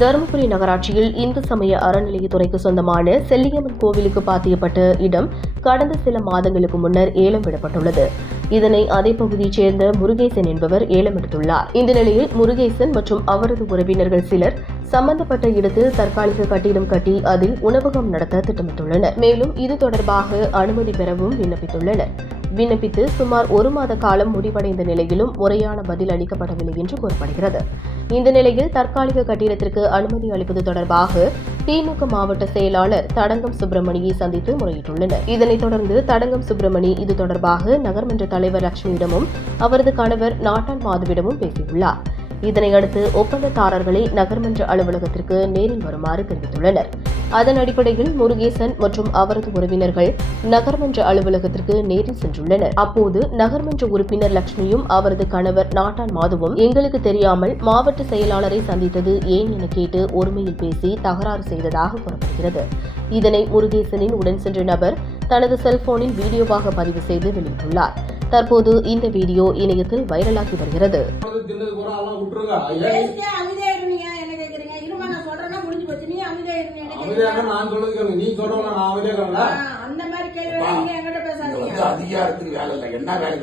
தருமபுரி நகராட்சியில் இந்து சமய அறநிலையத்துறைக்கு சொந்தமான செல்லியம்மன் கோவிலுக்கு பாத்தியப்பட்ட இடம் கடந்த சில மாதங்களுக்கு முன்னர் ஏலம் விடப்பட்டுள்ளது. இதனை அதே பகுதியைச் சேர்ந்த முருகேசன் என்பவர் ஏலம் எடுத்துள்ளார். இந்த நிலையில் முருகேசன் மற்றும் அவரது உறவினர்கள் சிலர் சம்பந்தப்பட்ட இடத்தில் தற்காலிக கட்டிடம் கட்டி அதில் உணவகம் நடத்த திட்டமிட்டுள்ளனர். மேலும் இது தொடர்பாக அனுமதி பெறவும் விண்ணப்பித்துள்ளனர். விண்ணப்பித்து சுமார் 1 மாத காலம் முடிவடைந்த நிலையிலும் முறையான பதில் அளிக்கப்படவில்லை என்று கூறப்படுகிறது. இந்த நிலையில் தற்காலிக கட்டிடத்திற்கு அனுமதி அளிப்பது தொடர்பாக திமுக மாவட்ட செயலாளர் தடங்கம் சுப்பிரமணியை சந்தித்து முறையிட்டுள்ளனர். இதனைத் தொடர்ந்து தடங்கம் சுப்பிரமணி இது தொடர்பாக நகர்மன்ற தலைவர் லட்சுமியிடமும் அவரது கணவர் நாட்டான் மாதுவிடமும் பேசியுள்ளார். இதனையடுத்து ஒப்பந்ததாரர்களை நகர்மன்ற அலுவலகத்திற்கு நேரில் வருமாறு தெரிவித்துள்ளனர். அதன் அடிப்படையில் முருகேசன் மற்றும் அவரது உறவினர்கள் நகர்மன்ற அலுவலகத்திற்கு நேரில் சென்றுள்ளனர். அப்போது நகர்மன்ற உறுப்பினர் லட்சுமியும் அவரது கணவர் நாட்டான் மாதுவும் எங்களுக்கு தெரியாமல் மாவட்ட செயலாளரை சந்தித்தது ஏன் என கேட்டு ஒருமையில் பேசி தகராறு செய்ததாக கூறப்படுகிறது. இதனை முருகேசனின் உடன் சென்ற நபர் தனது செல்போனில் வீடியோவாக பதிவு செய்து வெளியிட்டுள்ளார். தற்போது இந்த வீடியோ இணையத்தில் வைரலாகி வருகிறது. அதிகாரத்துக்கு வேலை இல்லை. என்ன வேலை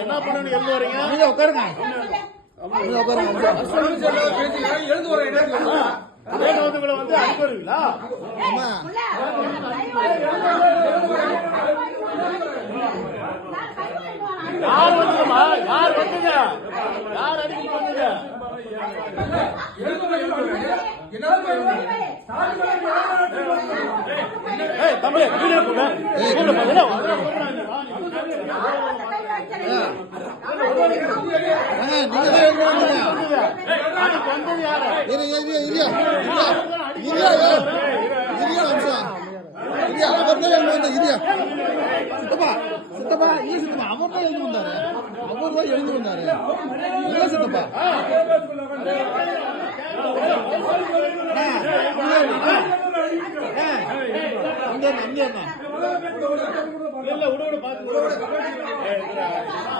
என்ன பண்ணு எழுந்து வரீங்க? உட்காருங்க. யார் வந்துமா? யார் வந்துங்க? யார் அடிக்கடி வந்துங்க? தம்பி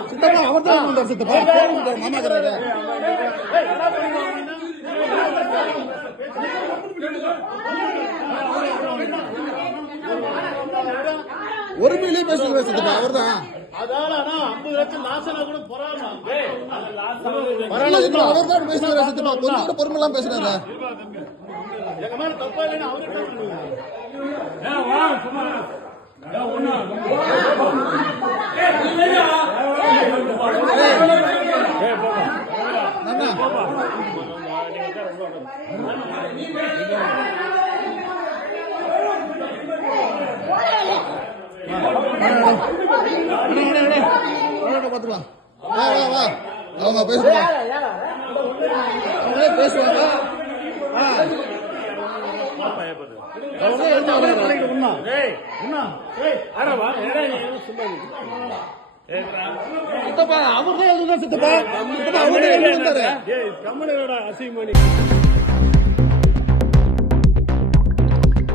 சித்தப்பா அவர் தான் வந்தார். சித்தப்பா மாமா கராரு ஒருமையிலே பேசுங்க. சித்தப்பா அவர் தான். அவர் தான் பேசுறாரு. சித்தப்பா கொஞ்சம் கூட பொறுமையெல்லாம் பேசுறாரு. பாத்துக்கலாம். அவங்க பேசுவாங்க. அவர் தான் சித்தப்பா. அவர் அசிங்கமணி